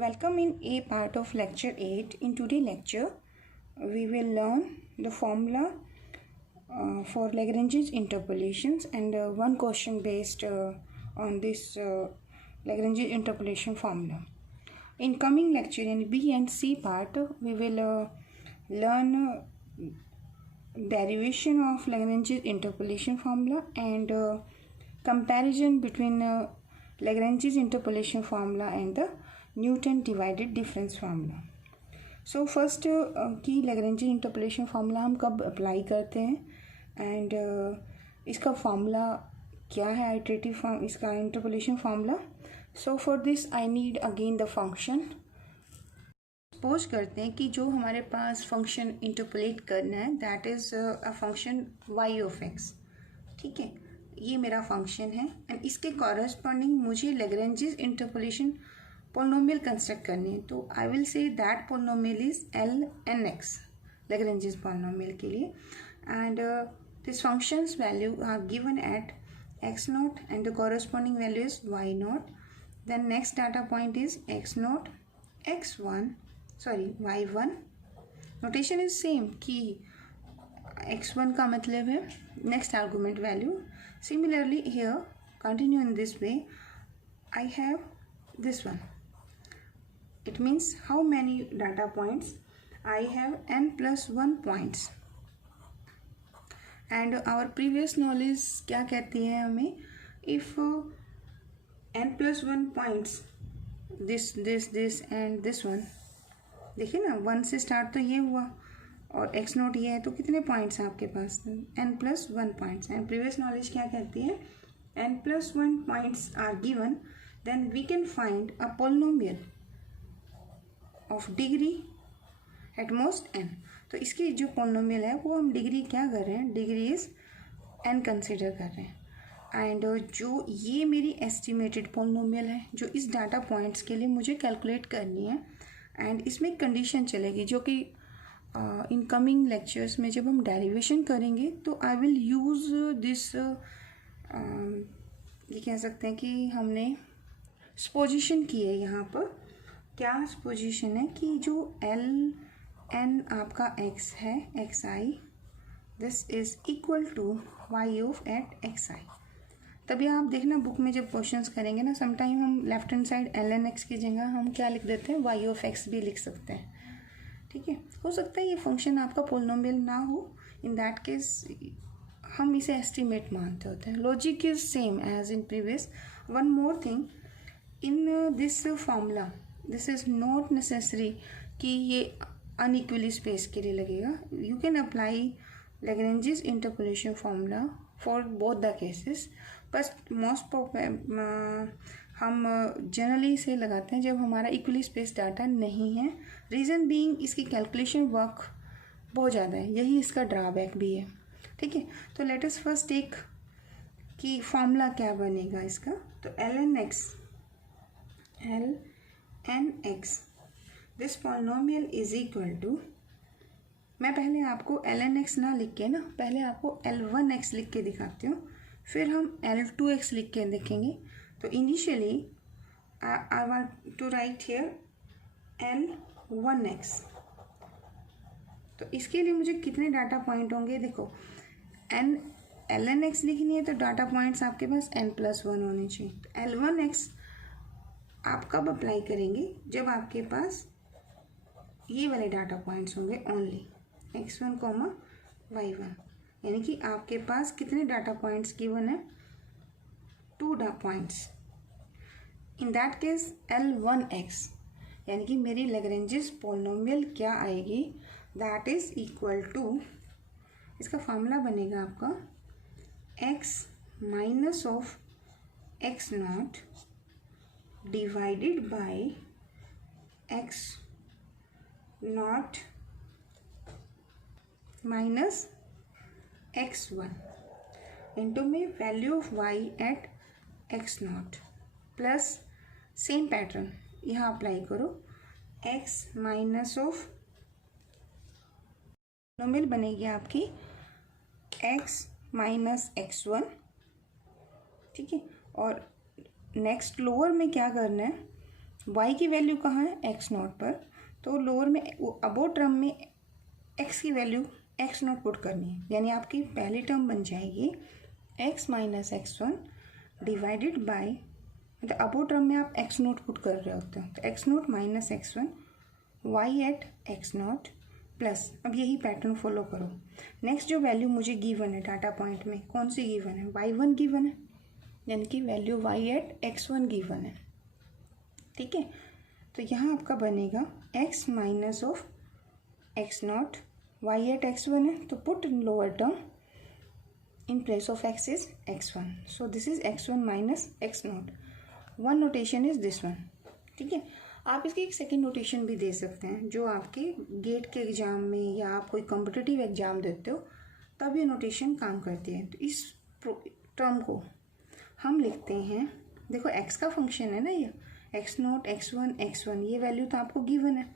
Welcome in A part of lecture 8. In today's lecture, we will learn the formula for Lagrange's interpolations and one question based on this Lagrange's interpolation formula. In coming lecture in B and C part, we will learn derivation of Lagrange's interpolation formula and comparison between Lagrange's interpolation formula and the Newton divided difference formula. So first की Lagrange interpolation formula हम कब apply करते हैं and इसका formula क्या है, iterative form इसका interpolation formula. So for this I need again the function. Suppose करते हैं कि जो हमारे पास फंक्शन इंटरपोलेट करना है that is a function y of x. ठीक है, ये मेरा फंक्शन है एंड इसके कॉरस्पॉन्डिंग मुझे लैग्रेंजेस इंटरपोलेशन पोलिनोमियल कंस्ट्रक्ट करनी है. तो I will say that polynomial is L N X Lagrange's polynomial के लिए. And this functions value are given at x naught and the corresponding value is y naught. Then next data point is x naught x one y one. Notation is same कि x one का मतलब है next argument value. Similarly here continue in this way I have this one. It means how many data points? I have n plus 1 points. And our previous knowledge क्या कहती है हमें? If n plus 1 points, this and this one, देखिए ना 1 से start तो ये हुआ और x नोट ये है तो कितने पॉइंट्स हैं आपके पास? n plus 1 points. And previous knowledge क्या कहती है? n plus 1 points are given, then we can find a polynomial of degree at most n. तो इसकी जो polynomial है वो हम डिग्री क्या कर रहे हैं? डिग्री इज n कंसिडर कर रहे हैं. एंड जो ये मेरी एस्टिमेटेड polynomial है जो इस डाटा पॉइंट्स के लिए मुझे कैलकुलेट करनी है एंड इसमें कंडीशन चलेगी जो कि इन कमिंग लेक्चर्स में जब हम डेरिवेशन करेंगे तो आई विल यूज़ दिस. ये कह सकते हैं कि हमने सपोजिशन की है यहाँ पर. क्या सपोजिशन है कि जो एल एन आपका एक्स है x i, this is equal to y of at x i. तभी आप देखना बुक में जब क्वेश्चंस करेंगे ना समटाइम हम left hand side L N X की जगह हम क्या लिख देते हैं? वाई ऑफ एक्स भी लिख सकते हैं. ठीक है, हो सकता है ये फंक्शन आपका पोलिनोमियल ना हो. इन दैट केस हम इसे एस्टिमेट मानते होते हैं. Logic is same as in previous. One more thing, in this formula this is not necessary कि ये अनइक्वली स्पेस के लिए लगेगा. You can apply Lagrange's interpolation formula for both the cases. बस मोस्ट हम जनरली इसे लगाते हैं जब हमारा इक्वली स्पेस डाटा नहीं है. रीज़न बीइंग इसकी कैलकुलेशन वर्क बहुत ज़्यादा है, यही इसका ड्रॉबैक भी है. ठीक है, तो लेट अस फर्स्ट टेक कि फार्मूला क्या बनेगा इसका. तो L N X this polynomial is equal to, मैं पहले आपको एल एन एक्स ना लिख के ना पहले आपको एल वन एक्स लिख के दिखाती हूँ, फिर हम एल टू एक्स लिख के देखेंगे. तो initially I want to write here L one X. तो इसके लिए मुझे कितने डाटा पॉइंट होंगे? देखो एल एन एक्स लिखनी है तो डाटा पॉइंट्स आपके पास n प्लस 1 होने चाहिए. तो एल वन एक्स आप कब अप्लाई करेंगे? जब आपके पास ये वाले डाटा पॉइंट्स होंगे ओनली x1 कॉमा y1. यानी कि आपके पास कितने डाटा पॉइंट्स गिवन है? 2 data points. In that case L1x यानी कि मेरी लैग्रेंजेस पोलिनोमियल क्या आएगी? दैट इज इक्वल टू, इसका फार्मूला बनेगा आपका x minus of x not divided by x not minus x one into में value of y at x not plus same pattern यहाँ अप्लाई करो. एक्स माइनस ऑफ नोमिल बनेगी आपकी x minus x one. ठीक है, और नेक्स्ट लोअर में क्या करना है? y की वैल्यू कहाँ है, एक्स नॉट पर, तो लोअर में अबो टर्म में x की वैल्यू एक्स नॉट पुट करनी है, यानी आपकी पहली टर्म बन जाएगी x minus x1 divided by, मतलब अबो टर्म में आप x नोट पुट कर रहे होते हो, तो x naught minus x1 y at x naught plus, अब यही पैटर्न फॉलो करो। नेक्स्ट जो वैल्यू मुझे गिवन है डाटा पॉइंट में, कौन सी गिवन है, y1 गिवन है, यानी कि value y at x1 given है, ठीक है। तो यहाँ आपका बनेगा x minus of x naught, y at x1 है, तो put in lower term in place of x is x1, so this is x1 minus x naught. One notation is this one, ठीक है। आप इसकी एक सेकेंड नोटेशन भी दे सकते हैं, जो आपके गेट के एग्जाम में या आप कोई कॉम्पिटिटिव एग्जाम देते हो तब ये नोटेशन काम करती है। तो इस टर्म को हम लिखते हैं, देखो x का फंक्शन है ना ये, x नॉट x1 ये वैल्यू तो आपको गिवन है,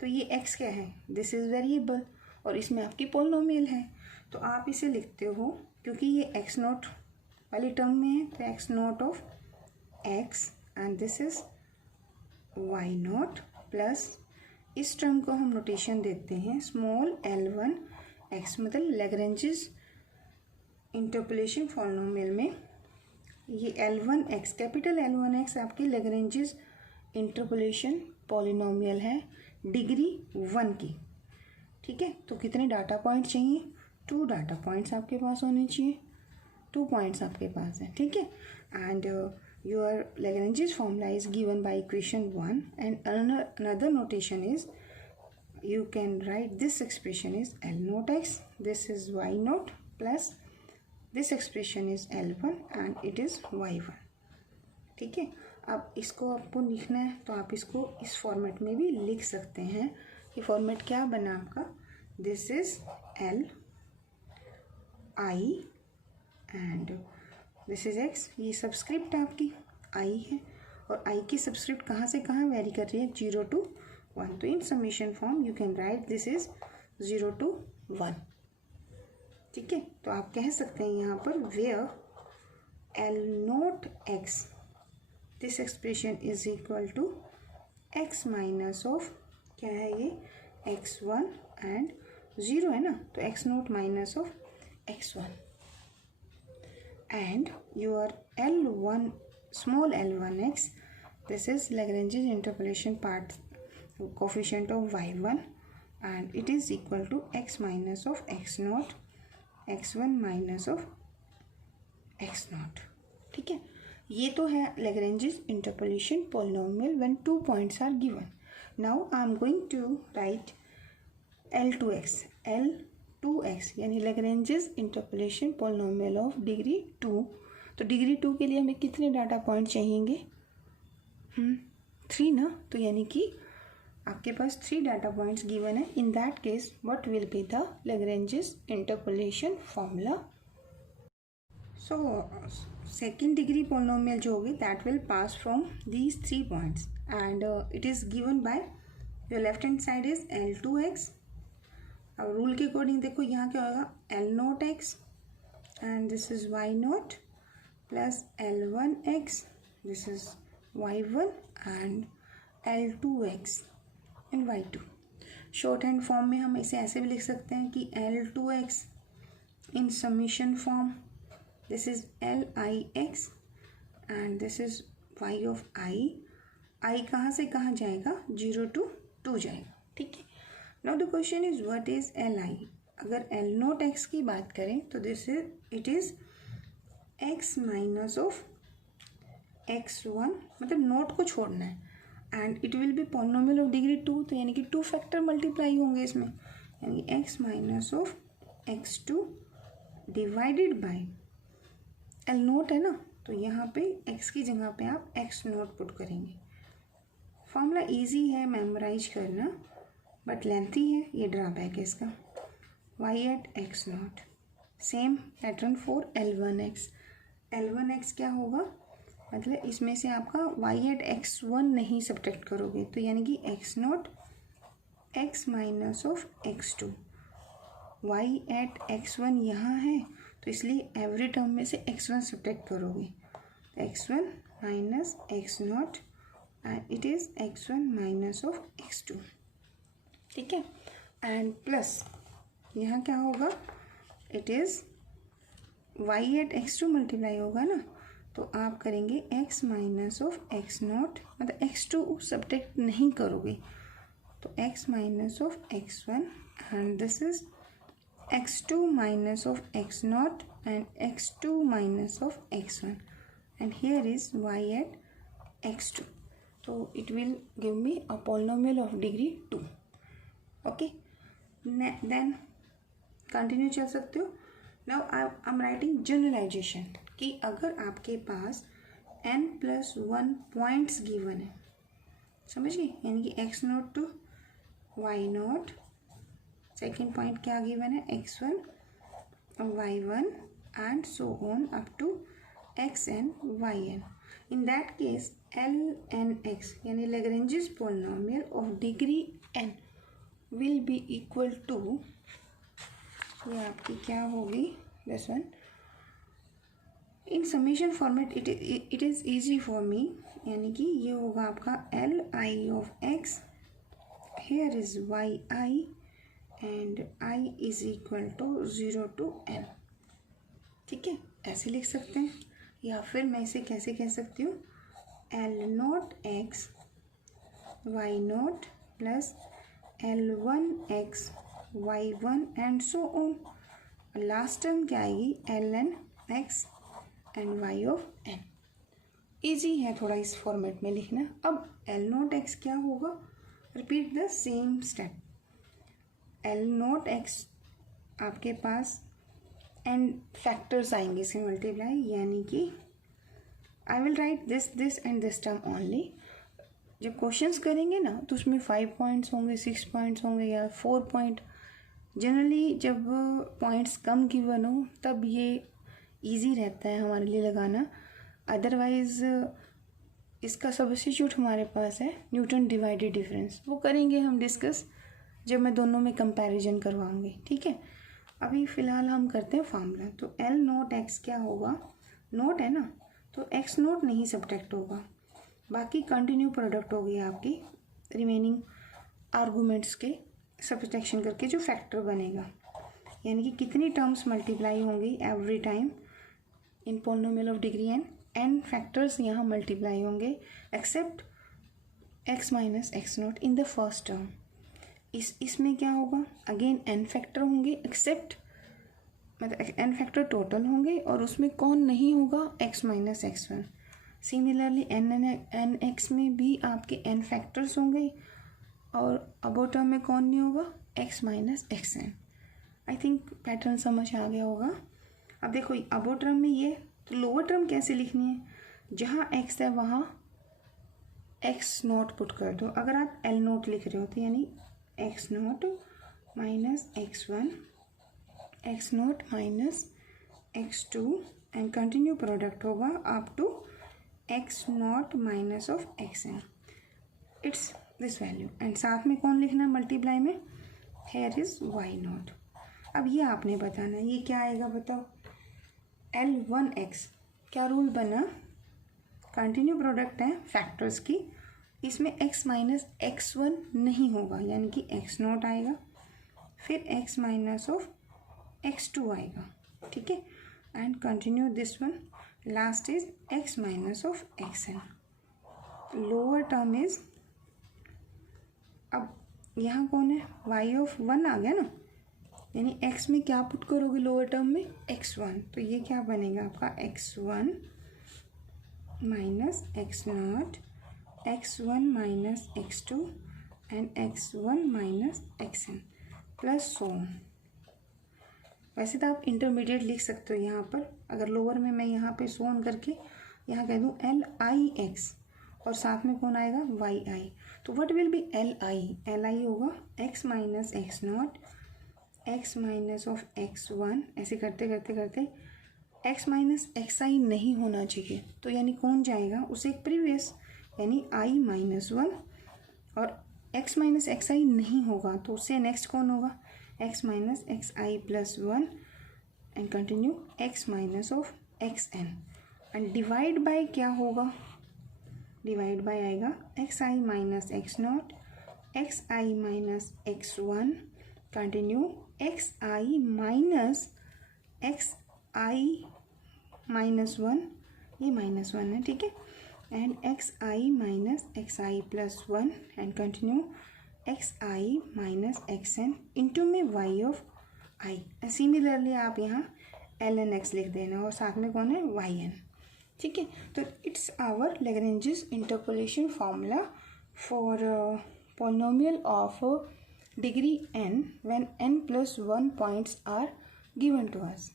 तो ये x क्या है, दिस इज़ वेरिएबल, और इसमें आपकी पोलिनोमियल है, तो आप इसे लिखते हो, क्योंकि ये x नॉट वाली टर्म में है, तो x not of x and this is y not plus, इस टर्म को हम नोटेशन देते हैं स्मॉल l1 x, मतलब लैग्रेंजेस इंटरपोलेशन पॉलिनोमियल में ये l1x, कैपिटल l1x आपकी लैग्रेंजेस इंटरपोलेशन पॉलिनोमियल है डिग्री 1 की, ठीक है। तो कितने डाटा पॉइंट चाहिए, 2 डाटा पॉइंट्स आपके पास होने चाहिए, 2 पॉइंट्स आपके पास है, ठीक है। And your Lagrange's formula is given by equation 1 and another notation is, you can write this expression is L naught x, this is y naught plus this expression is L1 and it is y1, ठीक है। अब इसको आपको लिखना है तो आप इसको इस फॉर्मेट में भी लिख सकते हैं। ये फॉर्मेट क्या बना आपका, this is L I and this is x, ये सबस्क्रिप्ट आपकी I है, और I की सबस्क्रिप्ट कहाँ से कहाँ वेरी कर रही है, 0 to 1, तो in summation form you can write this is 0 to 1, ठीक है। तो आप कह सकते हैं यहाँ पर where L not x, this expression is equal to x minus of, क्या है ये, x1 एंड 0 है ना, तो x not minus of x1 and your L1 small l1x, this is Lagrange's interpolation part coefficient of y1 and it is equal to x minus of x naught, x1 minus of x naught, ठीक है। ये तो है Lagrange's interpolation polynomial when 2 points are given. Now I am going to write L2x, L2x यानी Lagrange's interpolation polynomial of degree 2, तो degree 2 के लिए हमें कितने डाटा पॉइंट चाहिएंगे, 3 ना, तो यानी कि आपके पास 3 डाटा पॉइंट्स गिवन है। इन that case what will be the Lagrange's interpolation formula, so second degree polynomial जो होगी that will pass from these 3 points and it is given by your left hand side is L2x। अब rule के according देखो यहाँ क्या होगा, L not x and this is y not plus L1x, this is y1 and L2x and y2। Short hand form में हम इसे ऐसे भी लिख सकते हैं कि L2x in summation form, this is Lix and this is y of i कहाँ से कहाँ जाएगा, 0 to 2 जाएगा, ठीक है। Now the question is what is Li। अगर L नॉट x की बात करें तो this is, it is x minus of x1, मतलब नोट को छोड़ना है, and it will be polynomial of degree 2, तो यानी कि 2 फैक्टर मल्टीप्लाई होंगे इसमें, यानी x minus of x2 divided by L note है ना, तो यहाँ पे x की जगह पे आप x नोट पुट करेंगे। फॉर्मूला इजी है मेमोराइज करना बट लेंथी है, ये ड्रॉबैक है इसका। y at x naught, same pattern for L1x। L1x क्या होगा, मतलब इसमें से आपका y एट x1 नहीं सब्ट्रैक्ट करोगे, तो यानी कि x naught x minus of x2, y at x1 यहाँ है तो इसलिए एवरी टर्म में से x1 सब्ट्रैक्ट करोगे, x1 minus x naught and it is x1 minus of x2, ठीक है। एंड प्लस यहाँ क्या होगा, it is y at x2 multiply होगा ना, तो आप करेंगे x minus of x naught, मतलब x2 सब्ट्रैक्ट नहीं करोगे, तो x minus of x1 and this is x2 minus of x naught and x2 minus of x1 and here is y at x2, so it will give me a polynomial of degree 2. okay, then continue चल सकते हो. now I'm writing generalization कि अगर आपके पास n+1 points given है, समझ गए, यानी कि x naught to y naught, second point क्या गिवन है x1 y1 and so on up to xn yn. In that case lnx यानी Lagrange's polynomial of degree n will be equal to, ये आपकी क्या होगी, this one in summation format, it is easy for me, यानी कि ये होगा आपका li of x, here is yi and i is equal to 0 to n, ठीक है, ऐसे लिख सकते हैं. या फिर मैं इसे कैसे कह सकती हूँ, l not x y not plus l1x y1 and so on, last term क्या आएगी ln x and y of n. Easy है थोड़ा इस फॉर्मेट में लिखना. अब l नॉट x क्या होगा, repeat the same step. L not x आपके पास एंड फैक्टर्स आएंगे इसके मल्टीप्लाई, यानी कि I will write this and this term only. जब क्वेश्चंस करेंगे ना तो उसमें 5 पॉइंट्स होंगे, 6 पॉइंट्स होंगे या 4 पॉइंट. जनरली जब पॉइंट्स कम गिवन हो तब ये इजी रहता है हमारे लिए लगाना. अदरवाइज़ इसका सब्स्टिट्यूट हमारे पास है न्यूटन डिवाइडेड डिफरेंस, वो करेंगे हम डिस्कस जब मैं दोनों में कंपैरिजन करवाऊंगी, ठीक है. अभी फ़िलहाल हम करते हैं फार्मूला. तो एल नोट एक्स क्या होगा, नोट है ना, तो एक्स नोट नहीं सब्ट्रैक्ट होगा, बाकी कंटिन्यू प्रोडक्ट होगी आपकी रिमेनिंग आर्गूमेंट्स के सब्ट्रैक्शन करके जो फैक्टर बनेगा, यानी कि कितनी टर्म्स मल्टीप्लाई होंगी every time in polynomial of degree n factors यहाँ मल्टीप्लाई होंगे except x minus x naught in the first term. इसमें क्या होगा, अगेन एन फैक्टर होंगे एक्सेप्ट, मतलब एन फैक्टर टोटल होंगे और उसमें कौन नहीं होगा, x minus x one. Similarly n x में भी आपके एन फैक्टर्स होंगे और अबो टर्म में कौन नहीं होगा, x minus x n. I think pattern समझ आ गया होगा. अब देखो अबो टर्म में ये, तो लोअर टर्म कैसे लिखनी है, जहाँ एक्स है वहाँ एक्स नोट पुट कर दो. अगर आप एल नोट लिख रहे हो तो यानी x not minus x one, x not minus x two and continue product होगा up to x not minus of x n. It's this value and साथ में कौन लिखना है मल्टीप्लाई में, हेयर इज वाई नोट. अब ये आपने बताना ये क्या आएगा बताओ. L1x क्या रूल बना, कंटिन्यू प्रोडक्ट है फैक्टर्स की, इसमें x माइनस एक्स वन नहीं होगा, यानी कि x नॉट आएगा, फिर x माइनस ऑफ x2 आएगा, ठीक है, and continue this one, last is x minus of x n. Lower term is, अब यहाँ कौन है, y ऑफ वन आ गया ना, यानी x में क्या पुट करोगे लोअर टर्म में, x1, तो ये क्या बनेगा आपका x1 minus x not, x1 minus x2 and x1 minus xn plus so on. वैसे तो आप इंटरमीडिएट लिख सकते हो यहाँ पर, अगर लोअर में मैं यहाँ पे सो ऑन करके यहाँ कह दूँ LIX और साथ में कौन आएगा YI, तो व्हाट विल बी LI होगा x minus x not, x minus of x1, ऐसे करते करते करते x माइनस एक्स आई नहीं होना चाहिए, तो यानी कौन जाएगा उसे एक प्रीवियस, यानी i माइनस वन, और x माइनस एक्स आई नहीं होगा तो उससे नेक्स्ट कौन होगा, x minus x i plus one and continue x minus of x n and divide by क्या होगा, डिवाइड बाय आएगा x i minus x naught, x i minus x one, continue x i minus x i minus one, ये minus one है, ठीक है, and x i minus x i plus one, and continue x i minus x n into में y of i. Similarly आप यहाँ L N x लिख देना और साथ में कौन है, वाई एन, ठीक है। तो it's our Lagrange's interpolation formula for polynomial of degree n when n plus one points are given to us,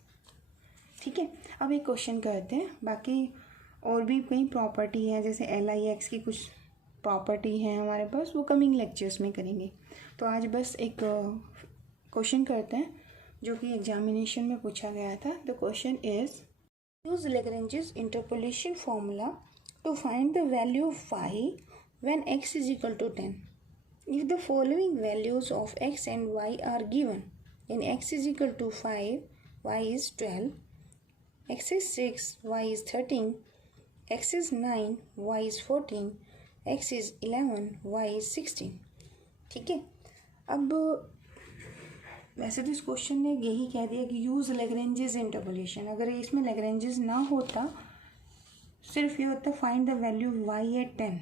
ठीक है। अब एक क्वेश्चन करते हैं, बाकी और भी कई प्रॉपर्टी है, जैसे एल आई एक्स की कुछ प्रॉपर्टी है हमारे पास, वो कमिंग लेक्चर्स में करेंगे। तो आज बस एक क्वेश्चन करते हैं जो कि एग्जामिनेशन में पूछा गया था। The question is use Lagrange's interpolation formula to find the value of y when x is equal to 10. If the following values of x and y are given, then x is equal to 5, y is 12, x is 6, y is 13, x is 9, y is 14, x is 11, y is 16, ठीक है। अब वैसे तो इस question ने यही कह दिया कि यूज़ लैग्रेंजेस इंटरपोलेशन, अगर इसमें लैग्रेंजेस ना होता, सिर्फ ये होता find the value y at 10,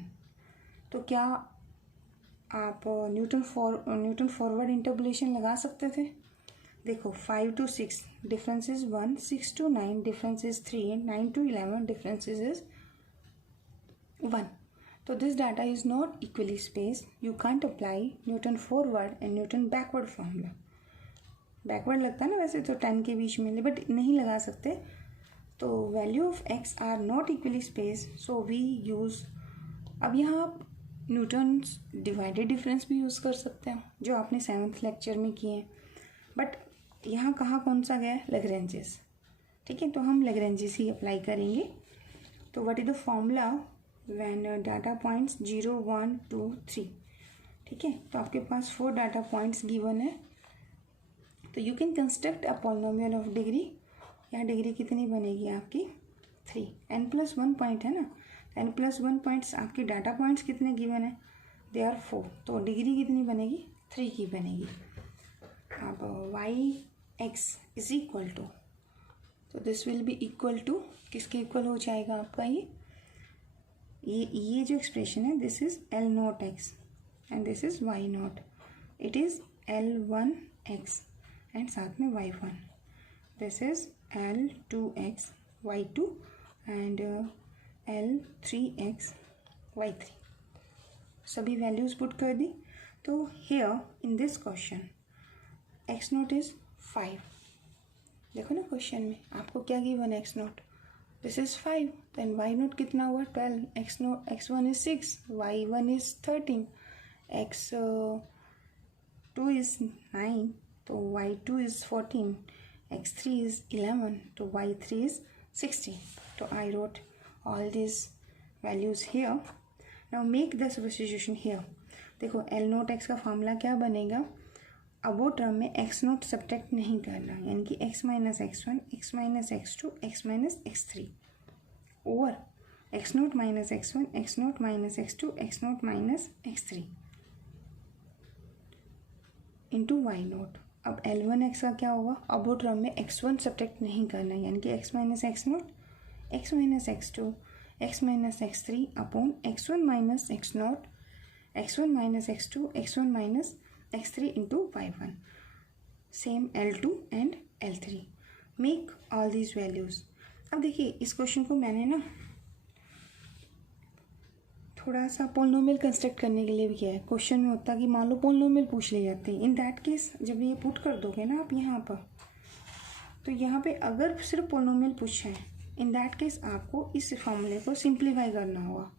तो क्या आप न्यूटन फॉरवर्ड इंटरपोलेशन लगा सकते थे। देखो 5 to 6 difference is 1, 6 to 9 difference is 3, 9 to 11 difference is 1. तो this data is not equally space, you can't apply Newton forward and Newton backward formula. Backward लगता है ना वैसे तो 10 के बीच में, बट नहीं लगा सकते। तो value of x are not equally space, so we use, अब यहाँ आप न्यूटन्स डिवाइडेड डिफरेंस भी यूज़ कर सकते हैं जो आपने 7th लेक्चर में किए हैं, बट यहाँ कौन सा गया है, लैग्रेंजेस, ठीक है। तो हम लैग्रेंजेस ही अप्लाई करेंगे। तो what is the formula when data points 0, 1, 2, 3, ठीक है। तो आपके पास 4 डाटा पॉइंट्स गिवन है, तो you can construct a polynomial of degree. यहाँ डिग्री कितनी बनेगी आपकी 3, n प्लस 1 पॉइंट है ना, n प्लस 1 पॉइंट्स आपके डाटा पॉइंट्स कितने गिवन है, दे आर 4, तो डिग्री कितनी बनेगी 3 की बनेगी। अब y x is equal to, तो this will be equal to, किसके इक्वल हो जाएगा आपका ये जो एक्सप्रेशन है, this is L not x and this is y not, it is L1 x and साथ में y1, this is L2x y2 and L3x y3। सभी वैल्यूज पुट कर दी। तो here in this question x naught is 5, देखो ना question में आपको क्या given x naught, this is 5, then y naught कितना हुआ 12, x1 is 6, y1 is 13, x2 is 9, तो y2 is 14, x3 is 11, तो y3 is 16. So I wrote all these values here. Now make the substitution here. देखो L naught x का formula क्या बनेगा, अबो term में x नोट सब्ट्रैक्ट नहीं करना, यानी कि x minus x1, x minus x2, x minus x3 over x naught minus x1, x naught minus x2, x naught minus x3 into y naught. अब L1x का क्या होगा, अबो टर्म में x1 सब्ट्रैक्ट नहीं करना, यानी कि x minus x note, x minus x2, x minus x3 upon x1 minus x note, x1 minus x2, x1 minus x3 into y1, same L2 and L3। Make all these values. अब देखिए इस question को मैंने ना थोड़ा सा polynomial construct करने के लिए भी किया है। क्वेश्चन में होता कि मान लो पोलिनोमियल पूछ ले जाते हैं, इन दैट केस जब ये पुट कर दोगे ना आप यहाँ पर, तो यहाँ पे अगर सिर्फ पोलिनोमियल पूछा है, इन दैट केस आपको इस फॉर्मूले को सिंप्लीफाई करना होगा।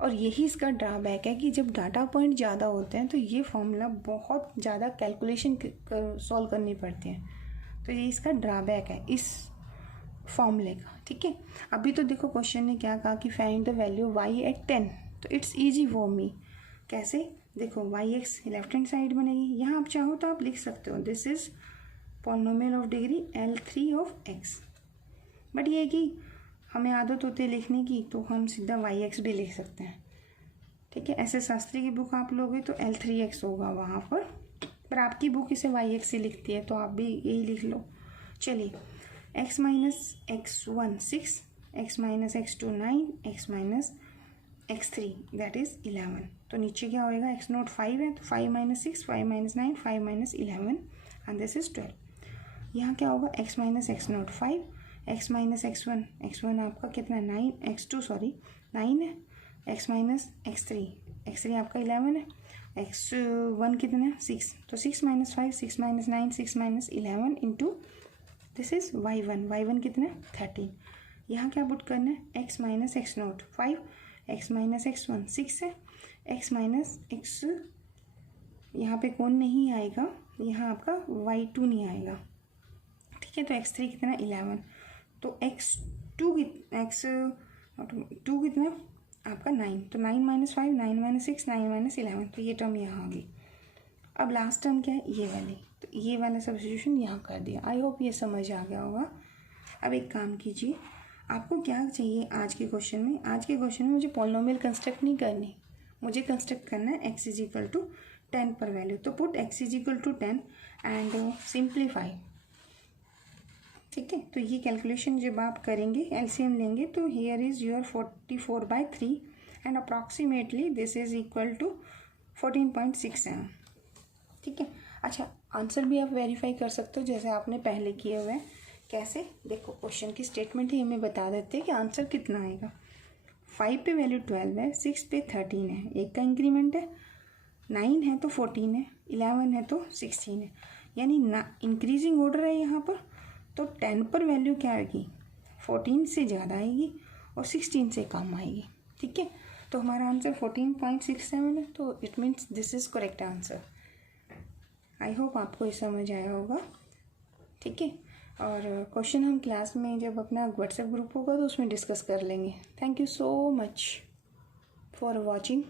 और यही इसका ड्रॉबैक है कि जब डाटा पॉइंट ज़्यादा होते हैं तो ये फॉर्मूला बहुत ज़्यादा कैलकुलेशन सॉल्व करनी पड़ती है, तो ये इसका ड्रॉबैक है इस फॉर्मूले का, ठीक है। अभी तो देखो क्वेश्चन ने क्या कहा कि find the value y at 10, तो इट्स ईजी फॉर मी। कैसे, देखो y x left hand side बनेगी, यहाँ आप चाहो तो आप लिख सकते हो this is polynomial of degree L3 of x, but ये कि हमें आदत होती है लिखने की, तो हम सीधा YX भी लिख सकते हैं। ठीक है, ऐसे शास्त्री की बुक आप लोगे तो L3X होगा वहाँ पर आपकी बुक इसे YX से लिखती है, तो आप भी यही लिख लो। चलिए, x minus x1 6, x minus x2 9, x minus x3 that is 11। तो नीचे क्या होएगा, x नोट 5 है तो 5 minus 6, 5 minus 9, 5 minus 11 and this is 12। यहाँ क्या होगा, x minus x note 5, x minus x1, x1 आपका कितना 9, x2 सॉरी 9 है, x माइनस x3 आपका 11 है, x1 कितना है 6, तो 6 minus 5, 6 minus 9, 6 minus 11 into this is y1 कितना है 13। यहाँ क्या पुट करना है, x minus x note 5, x minus x1 6 है, x माइनस x यहाँ पे कौन नहीं आएगा, यहाँ आपका y2 नहीं आएगा। ठीक है, तो x3 कितना 11, तो x2 कितना आपका 9, तो 9 माइनस 5, 9 माइनस 6, 9 माइनस 11, तो ये टर्म यहाँ आ गई। अब लास्ट टर्म क्या है, ये वाली, तो ये वाला सब्स्टिट्यूशन यहाँ कर दिया। आई होप ये समझ आ गया होगा। अब एक काम कीजिए, आपको क्या चाहिए आज के क्वेश्चन में, आज के क्वेश्चन में मुझे पॉलिनोमियल कंस्ट्रक्ट नहीं करनी, मुझे कंस्ट्रक्ट करना है x इज इक्वल टू 10 पर वैल्यू। तो put x is equal to 10 and simplify. ठीक है, तो ये कैलकुलेशन जब आप करेंगे, एलसीएम लेंगे, तो here is your 44/3 and approximately this is equal to 14.67। ठीक है, अच्छा आंसर भी आप वेरीफाई कर सकते हो जैसे आपने पहले किए हुए हैं। कैसे, देखो क्वेश्चन की स्टेटमेंट ही हमें बता देते हैं कि आंसर कितना आएगा। 5 पे वैल्यू 12 है, 6 पे 13 है, एक का इंक्रीमेंट है, 9 है तो 14 है, 11 है तो 16 है, यानी ना इंक्रीजिंग ऑर्डर है यहाँ पर। तो 10 पर वैल्यू क्या आएगी, 14 से ज़्यादा आएगी और 16 से कम आएगी। ठीक है, तो हमारा आंसर 14.67 है, तो it means this is correct answer. I hope आपको ये समझ आया होगा। ठीक है, और क्वेश्चन हम क्लास में जब अपना व्हाट्सएप ग्रुप होगा तो उसमें डिस्कस कर लेंगे। Thank you so much for watching.